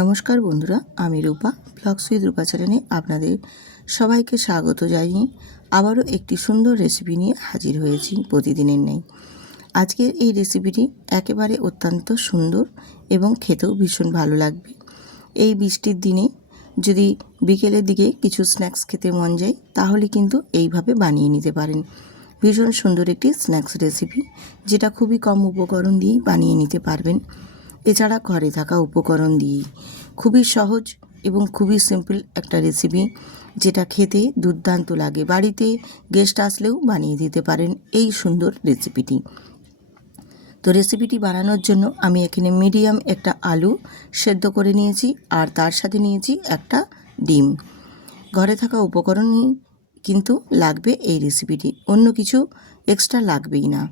নমস্কার বন্ধুরা, আমি রূপা ব্লগস উইথ রূপা চ্যানেলে আপনাদের সবাইকে স্বাগত জানিয়ে আবারও একটি সুন্দর রেসিপি নিয়ে হাজির হয়েছি প্রতিদিনের ন্যায়। আজকের এই রেসিপিটি একেবারে অত্যন্ত সুন্দর এবং খেতেও ভীষণ ভালো লাগবে। এই বৃষ্টির দিনে যদি বিকেলের দিকে কিছু স্ন্যাক্স খেতে মন যায় তাহলে কিন্তু এইভাবে বানিয়ে নিতে পারেন। ভীষণ সুন্দর একটি স্ন্যাক্স রেসিপি, যেটা খুবই কম উপকরণ দিয়েই বানিয়ে নিতে পারবেন। এছাড়া ঘরে থাকা উপকরণ দিয়েই খুবই সহজ এবং খুবই সিম্পল একটা রেসিপি, যেটা খেতে দুর্দান্ত লাগে। বাড়িতে গেস্ট আসলেও বানিয়ে দিতে পারেন এই সুন্দর রেসিপিটি। তো রেসিপিটি বানানোর জন্য আমি এখানে মিডিয়াম একটা আলু সেদ্ধ করে নিয়েছি, আর তার সাথে নিয়েছি একটা ডিম। ঘরে থাকা উপকরণই কিন্তু লাগবে এই রেসিপিটি, অন্য কিছু এক্সট্রা লাগবেই না।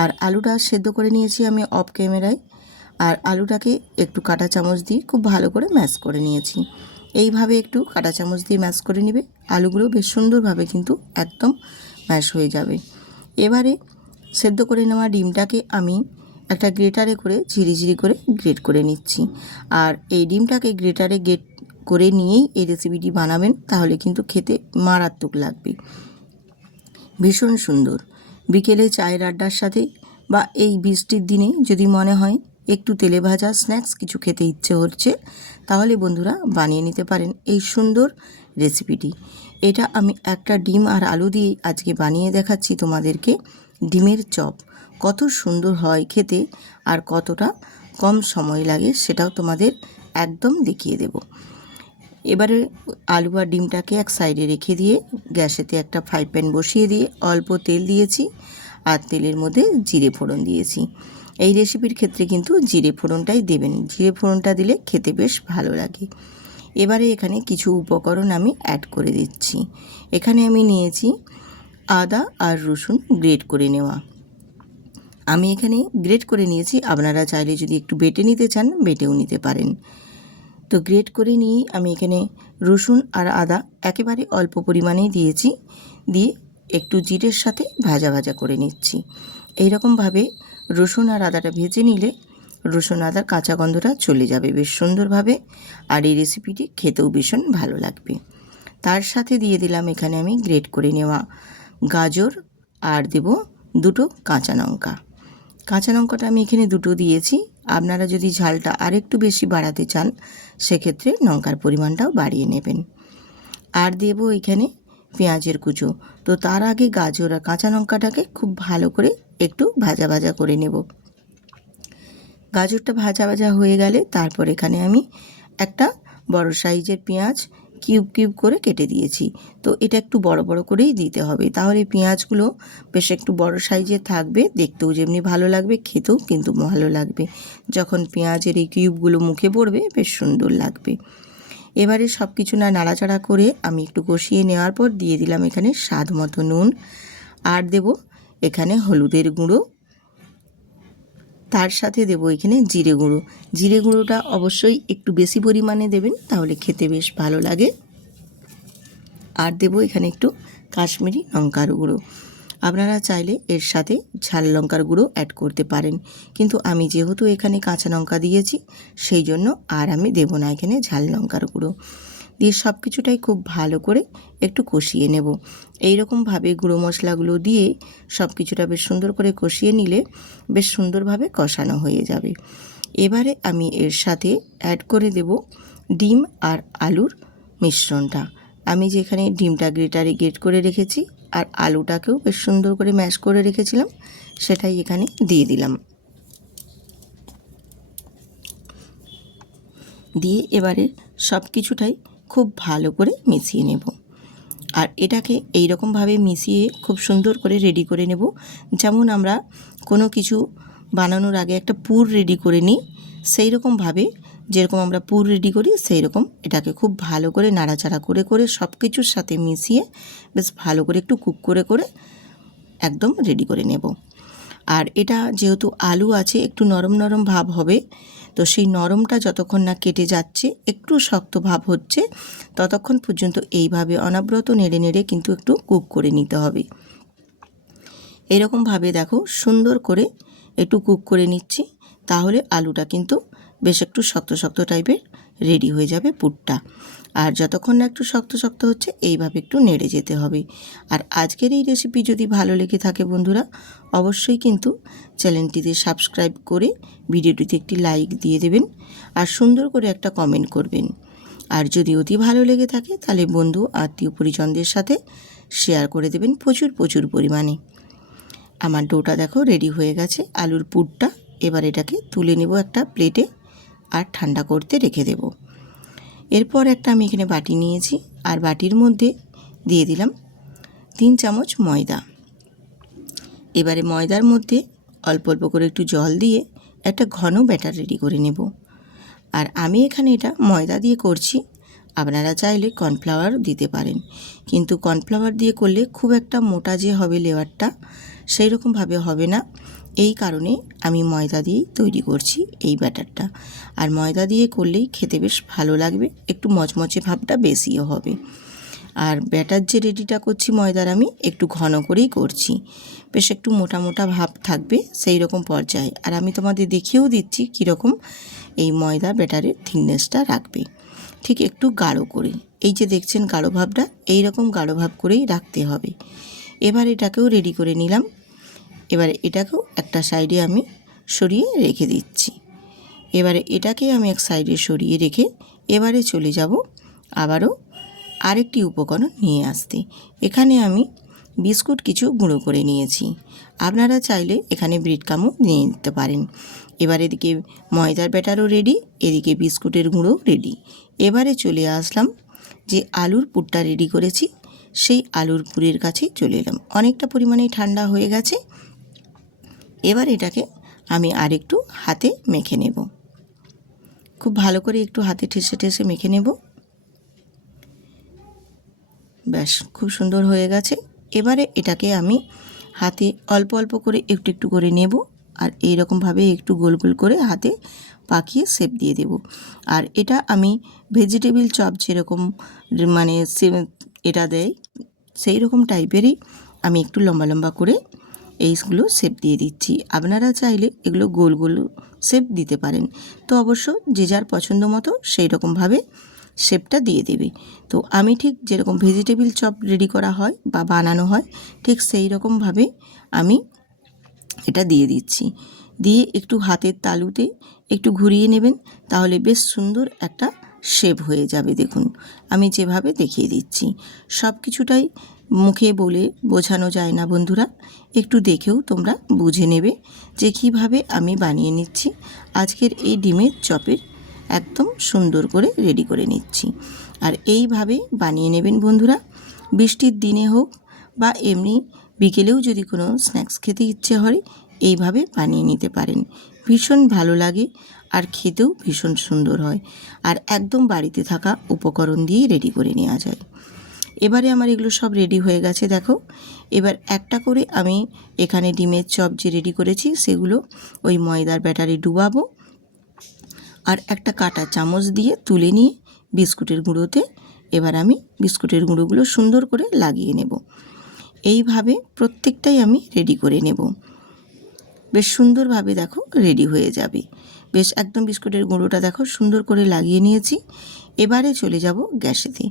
আর আলুটা সেদ্ধ করে নিয়েছি আমি অফ ক্যামেরায়, আর আলুটাকে একটু কাঁটা চামচ দিয়ে খুব ভালো করে ম্যাশ করে নিয়েছি। এইভাবে একটু কাঁটা চামচ দিয়ে ম্যাশ করে নেবে, আলুগুলো বেশ সুন্দরভাবে কিন্তু একদম ম্যাশ হয়ে যাবে। এবারে সেদ্ধ করে নেওয়া ডিমটাকে আমি একটা গ্রেটারে করে ঝিরিঝিরি করে গ্রেট করে নিচ্ছি। আর এই ডিমটাকে গ্রেটারে গ্রেট করে নিয়েই এই রেসিপিটি বানাবেন, তাহলে কিন্তু খেতে মারাত্মক লাগবে, ভীষণ সুন্দর। বিকেলে চায়ের আড্ডার সাথে বা এই বৃষ্টির দিনে যদি মনে হয় একটু তেলে ভাজা স্ন্যাক্স কিছু খেতে ইচ্ছে হচ্ছে, তাহলে বন্ধুরা বানিয়ে নিতে পারেন এই সুন্দর রেসিপিটি। এটা আমি একটা ডিম আর আলু দিয়ে আজকে বানিয়ে দেখাচ্ছি তোমাদেরকে। ডিমের চপ কত সুন্দর হয় খেতে আর কতটা কম সময় লাগে সেটাও তোমাদের একদম দেখিয়ে দেব। এবারে আলু আর ডিমটাকে এক সাইডে রেখে দিয়ে গ্যাসেতে একটা ফ্রাই প্যান বসিয়ে দিয়ে অল্প তেল দিয়েছি, আর তেলের মধ্যে জিরে ফোড়ন দিয়েছি। এই রেসিপির ক্ষেত্রে কিন্তু জিরে ফোড়নটাই দেবেন, জিরে ফোড়নটা দিলে খেতে বেশ ভালো লাগে। এবারে এখানে কিছু উপকরণ আমি অ্যাড করে দিচ্ছি। এখানে আমি নিয়েছি আদা আর রসুন গ্রেট করে নেওয়া। আমি এখানে গ্রেট করে নিয়েছি, আপনারা চাইলে যদি একটু বেটে নিতে চান বেটেও নিতে পারেন। তো গ্রেট করে নিয়ে আমি এখানে রসুন আর আদা একেবারে অল্প পরিমাণেই দিয়েছি, দিয়ে একটু জিরের সাথে ভাজা ভাজা করে নিচ্ছি। এইরকমভাবে রসুন আর আদাটা ভেজে নিলে রসুন আদার কাঁচা গন্ধটা চলে যাবে বেশ সুন্দরভাবে, আর এই রেসিপিটি খেতেও ভীষণ ভালো লাগবে। তার সাথে দিয়ে দিলাম এখানে আমি গ্রেট করে নেওয়া গাজর, আর দেব দুটো কাঁচা লঙ্কা। কাঁচা লঙ্কাটা আমি এখানে দুটো দিয়েছি, আপনারা যদি ঝালটা আরেকটু বেশি বাড়াতে চান সেক্ষেত্রে লঙ্কার পরিমাণটাও বাড়িয়ে নেবেন। আর দেব এখানে পেঁয়াজের কুচো। তো তার আগে গাজর আর কাঁচা লঙ্কাটাকে খুব ভালো করে একটু ভাজা ভাজা করে নেব। গাজরটা ভাজা ভাজা হয়ে গেলে তারপর এখানে আমি একটা বড় সাইজের পেঁয়াজ কিউব কিউব করে কেটে দিয়েছি। তো এটা একটু বড় বড় করেই দিতে হবে, তাহলে পেঁয়াজগুলো বেশ একটু বড় সাইজের থাকবে, দেখতেও যেমনি ভালো লাগবে খেতেও কিন্তু ভালো লাগবে। যখন পেঁয়াজের এই কিউবগুলো মুখে পড়বে বেশ সুন্দর লাগবে। এবারে সব কিছু নাড়াচাড়া করে আমি একটু কষিয়ে নেওয়ার পর দিয়ে দিলাম এখানে স্বাদ মতো নুন, আর দেব এখানে হলুদের গুঁড়ো, তার সাথে দেব এখানে জিরে গুঁড়ো। জিরে গুঁড়োটা অবশ্যই একটু বেশি পরিমাণে দেবেন, তাহলে খেতে বেশ ভালো লাগে। আর দেব এখানে একটু কাশ্মীরি লঙ্কার গুঁড়ো। আপনারা চাইলে এর সাথে ঝাল লঙ্কার গুঁড়ো অ্যাড করতে পারেন, কিন্তু আমি যেহেতু এখানে কাঁচা লঙ্কা দিয়েছি সেই জন্য আর আমি দেব না এখানে ঝাল লঙ্কার গুঁড়ো। দিয়ে সব কিছুটাই খুব ভালো করে একটু কষিয়ে নেব। এইরকমভাবে গুঁড়ো মশলাগুলো দিয়ে সব কিছুটা বেশ সুন্দর করে কষিয়ে নিলে বেশ সুন্দরভাবে কষানো হয়ে যাবে। এবারে আমি এর সাথে অ্যাড করে দেব ডিম আর আলুর মিশ্রণটা। আমি যেখানে ডিমটা গ্রেটারে গ্রেট করে রেখেছি আর আলুটাকেও বেশ সুন্দর করে ম্যাশ করে রেখেছিলাম, সেটাই এখানে দিয়ে দিলাম। দিয়ে এবারে সব কিছুটাই খুব ভালো করে মিশিয়ে নেব। আর এটাকে এই রকমভাবে মিশিয়ে খুব সুন্দর করে রেডি করে নেব, যেমন আমরা কোনো কিছু বানানোর আগে একটা পুর রেডি করে নিই, সেই রকমভাবে যেরকম আমরা পুর রেডি করি সেই রকম এটাকে খুব ভালো করে নাড়াচাড়া করে করে সব কিছুর সাথে মিশিয়ে বেশ ভালো করে একটু কুক করে করে একদম রেডি করে নেব। আর এটা যেহেতু আলু আছে একটু নরম নরম ভাব হবে, তো সেই নরমটা যতক্ষণ না কেটে যাচ্ছে একটু শক্ত ভাব হচ্ছে ততক্ষণ পর্যন্ত এইভাবে অনবরত নেড়ে নেড়ে কিন্তু একটু কুক করে নিতে হবে। এরকমভাবে দেখো সুন্দর করে একটু কুক করে নিচ্ছি, তাহলে আলুটা কিন্তু বেশ একটু শক্ত শক্ত টাইপের রেডি হয়ে যাবে পুরটা। আর যতক্ষণ না একটু শক্ত শক্ত হচ্ছে এইভাবে একটু নেড়ে যেতে হবে। আর আজকের এই রেসিপি যদি ভালো লেগে থাকে বন্ধুরা, অবশ্যই কিন্তু চ্যানেলটিতে সাবস্ক্রাইব করে ভিডিওটিতে একটি লাইক দিয়ে দেবেন আর সুন্দর করে একটা কমেন্ট করবেন। আর যদি অতি ভালো লেগে থাকে তাহলে বন্ধু আত্মীয় পরিজনদের সাথে শেয়ার করে দেবেন প্রচুর প্রচুর পরিমাণে। আমার ডোটা দেখো রেডি হয়ে গেছে, আলুর পুরটা। এবার এটাকে তুলে নেব একটা প্লেটে আর ঠান্ডা করতে রেখে দেব। এরপর একটা আমি এখানে বাটি নিয়েছি আর বাটির মধ্যে দিয়ে দিলাম 3 চামচ ময়দা। এবারে ময়দার মধ্যে অল্প অল্প করে একটু জল দিয়ে একটা ঘন ব্যাটার রেডি করে নেব। আর আমি এখানে এটা ময়দা দিয়ে করছি, আপনারা চাইলে কর্নফ্লাওয়ার দিতে পারেন, কিন্তু কর্নফ্লাওয়ার দিয়ে করলে খুব একটা মোটা যে হবে লেয়ারটা সেই রকমভাবে হবে না। এই কারণে আমি ময়দা দিয়েই তৈরি করছি এই ব্যাটারটা। আর ময়দা দিয়ে করলেই খেতে বেশ ভালো লাগবে, একটু মচমচে ভাবটা বেশিও হবে। আর ব্যাটার যে রেডিটা করছি ময়দার, আমি একটু ঘন করেই করছি, বেশ একটু মোটা মোটা ভাব থাকবে সেই রকম পর্যায়ে। আর আমি তোমাদের দেখিয়েও দিচ্ছি কীরকম এই ময়দা ব্যাটারের থিকনেসটা রাখবে, ঠিক একটু গাঢ় করে। এই যে দেখছেন গাঢ় ভাবটা, এই রকম গাঢ় ভাব করেই রাখতে হবে। এবার এটাকেও রেডি করে নিলাম। এবারে এটাকেও একটা সাইডে আমি সরিয়ে রেখে দিচ্ছি। এবারে এটাকে আমি এক সাইডে সরিয়ে রেখে এবারে চলে যাব আবারও আরেকটি উপকরণ নিয়ে আসতে। এখানে আমি বিস্কুট কিছু গুঁড়ো করে নিয়েছি, আপনারা চাইলে এখানে ব্রেড ক্রাম্বও নিয়ে নিতে পারেন। এবার এদিকে ময়দার ব্যাটারও রেডি, এদিকে বিস্কুটের গুঁড়ো রেডি। এবারে চলে আসলাম যে আলুর পুরটা রেডি করেছি সেই আলুর পুরের কাছে চলে এলাম। অনেকটা পরিমাণে ঠান্ডা হয়ে গেছে। এবার এটাকে আমি আরেকটু হাতে মেখে নেব, খুব ভালো করে একটু হাতে ঠেসে ঠেসে মেখে নেব। ব্যাস খুব সুন্দর হয়ে গেছে। এবারে এটাকে আমি হাতে অল্প অল্প করে একটু একটু করে নেব আর এই রকমভাবে একটু গোল গোল করে হাতে পাকিয়ে শেপ দিয়ে দেব। আর এটা আমি ভেজিটেবিল চপ যেরকম মানে এটা দেয় সেই রকম টাইপেরই আমি একটু লম্বা লম্বা করে এইগুলো শেপ দিয়ে দিচ্ছি। আপনারা চাইলে এগুলো গোল গোল শেপ দিতে পারেন, তো অবশ্য যে যার পছন্দ মতো সেই রকমভাবে শেপটা দিয়ে দেবে। তো আমি ঠিক যেরকম ভেজিটেবিল চপ রেডি করা হয় বা বানানো হয় ঠিক সেই রকমভাবে আমি এটা দিয়ে দিচ্ছি। দিয়ে একটু হাতের তালুতে একটু ঘুরিয়ে নেবেন, তাহলে বেশ সুন্দর একটা শেপ হয়ে যাবে। দেখুন আমি যেভাবে দেখিয়ে দিচ্ছি, সব কিছুটাই মুখে বলে বোঝানো যায় না বন্ধুরা, একটু দেখেও তোমরা বুঝে নেবে যে কীভাবে আমি বানিয়ে নিচ্ছি আজকের এই ডিমের চপের একদম সুন্দর করে রেডি করে নিচ্ছি। আর এইভাবে বানিয়ে নেবেন বন্ধুরা, বৃষ্টির দিনে হোক বা এমনি বিকেলেও যদি কোনো স্ন্যাক্স খেতে ইচ্ছে হয় এইভাবে বানিয়ে নিতে পারেন, ভীষণ ভালো লাগে আর খেতেও ভীষণ সুন্দর হয়। আর একদম বাড়িতে থাকা উপকরণ দিয়েই রেডি করে নেওয়া যায়। এবারে আমার এগুলো সব রেডি হয়ে গেছে দেখো। এবার একটা করে আমি এখানে ডিমের চপ যে রেডি করেছি সেগুলো ওই ময়দার ব্যাটারে ডুবাবো আর একটা কাঁটা চামচ দিয়ে তুলে নিয়ে বিস্কুটের গুঁড়োতে এবার আমি বিস্কুটের গুঁড়োগুলো সুন্দর করে লাগিয়ে নেব। এইভাবে প্রত্যেকটাই আমি রেডি করে নেব, বেশ সুন্দরভাবে দেখো রেডি হয়ে যাবে। বেশ একদম বিস্কুটের গুঁড়োটা দেখো সুন্দর করে লাগিয়ে নিয়েছি। এবারে চলে যাব গ্যাসেতে।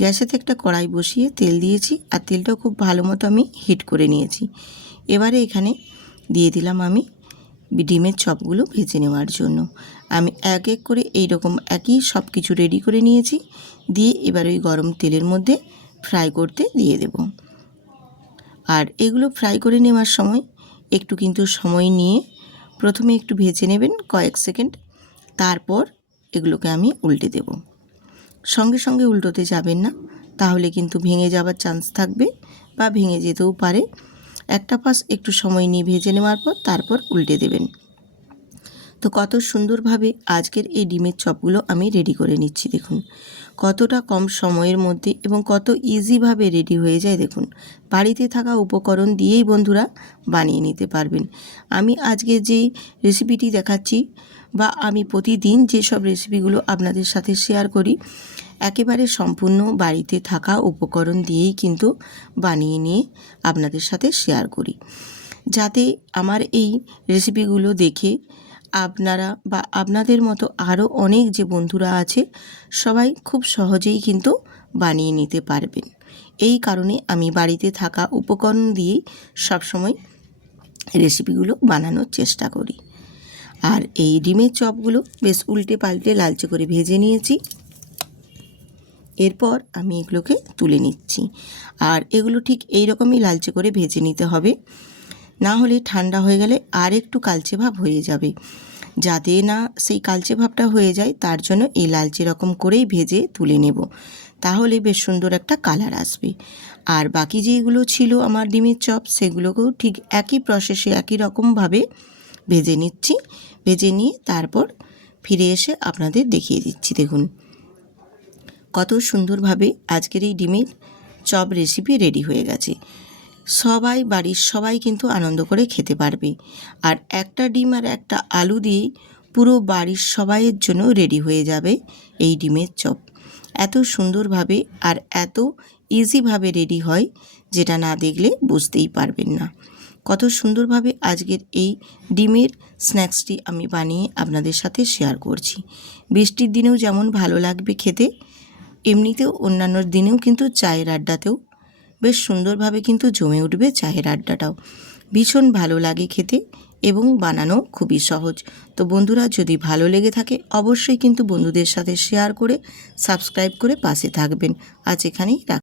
গ্যাসেতে একটা কড়াই বসিয়ে তেল দিয়েছি আর তেলটাও খুব ভালো মতো আমি হিট করে নিয়েছি। এবারে এখানে দিয়ে দিলাম আমি ডিমের চপগুলো ভেজে নেওয়ার জন্য। আমি এক এক করে এইরকম একই সব কিছু রেডি করে নিয়েছি, দিয়ে এবার ওই গরম তেলের মধ্যে ফ্রাই করতে দিয়ে দেব। আর এগুলো ফ্রাই করে নেওয়ার সময় একটু কিন্তু সময় নিয়ে প্রথমে একটু ভেজে নেবেন কয়েক সেকেন্ড, তারপর এগুলোকে আমি উল্টে দেব। সঙ্গে সঙ্গে উল্টোতে যাবেন না, তাহলে কিন্তু ভেঙে যাওয়ার চান্স থাকবে বা ভেঙে যেতেও পারে। একটা পাশ একটু সময় নিয়ে ভেজে নেওয়ার পর তারপর উল্টে দেবেন। তো কত সুন্দরভাবে আজকের এই ডিমের চপগুলো আমি রেডি করে নিচ্ছি। দেখুন কতটা কম সময়ের মধ্যে এবং কত ইজিভাবে রেডি হয়ে যায়। দেখুন বাড়িতে থাকা উপকরণ দিয়েই বন্ধুরা বানিয়ে নিতে পারবেন। আমি আজকে যেই রেসিপিটি দেখাচ্ছি বা আমি প্রতিদিন যেসব রেসিপিগুলো আপনাদের সাথে শেয়ার করি একেবারে সম্পূর্ণ বাড়িতে থাকা উপকরণ দিয়েই কিন্তু বানিয়ে নিয়ে আপনাদের সাথে শেয়ার করি, যাতে আমার এই রেসিপিগুলো দেখে আপনারা বা আপনাদের মতো আরও অনেক যে বন্ধুরা আছে সবাই খুব সহজেই কিন্তু বানিয়ে নিতে পারবেন। এই কারণে আমি বাড়িতে থাকা উপকরণ দিয়েই সবসময় রেসিপিগুলো বানানোর চেষ্টা করি। আর এই ডিমের চপগুলো বেশ উল্টে পাল্টে লালচে করে ভেজে নিয়েছি। এরপর আমি এগুলোকে তুলে নিচ্ছি। আর এগুলো ঠিক এই রকমই লালচে করে ভেজে নিতে হবে, না হলে ঠান্ডা হয়ে গেলে আর একটু কালচে ভাব হয়ে যাবে। যাতে না সেই কালচে ভাবটা হয়ে যায় তার জন্য এই লালচে রকম করেই ভেজে তুলে নেব, তাহলে বেশ সুন্দর একটা কালার আসবে। আর বাকি যেগুলো ছিল আমার ডিমের চপ সেগুলোকেও ঠিক একই প্রসেসে একই রকমভাবে ভেজে নিচ্ছি। ভেজে নিয়ে তারপর ফিরে এসে আপনাদের দেখিয়ে দিচ্ছি। দেখুন কত সুন্দরভাবে আজকের এই ডিমের চপ রেসিপি রেডি হয়ে গেছে। সবাই বাড়ির সবাই কিন্তু আনন্দ করে খেতে পারবে। আর একটা ডিম আর একটা আলু দিয়েই পুরো বাড়ির সবাইয়ের জন্য রেডি হয়ে যাবে এই ডিমের চপ। এত সুন্দরভাবে আর এত ইজিভাবে রেডি হয় যেটা না দেখলে বুঝতেই পারবেন না। কত সুন্দরভাবে আজকের এই ডিমের স্ন্যাক্সটি আমি বানিয়ে আপনাদের সাথে শেয়ার করছি। বৃষ্টির দিনেও যেমন ভালো লাগবে খেতে, এমনিতেও অন্যান্য দিনেও কিন্তু চায়ের আড্ডাতেও বেশ সুন্দরভাবে কিন্তু জমে উঠবে চায়ের আড্ডাটাও। ভীষণ ভালো লাগে খেতে এবং বানানো খুবই সহজ। তো বন্ধুরা, যদি ভালো লেগে থাকে অবশ্যই কিন্তু বন্ধুদের সাথে শেয়ার করে সাবস্ক্রাইব করে পাশে থাকবেন। আজ এখানেই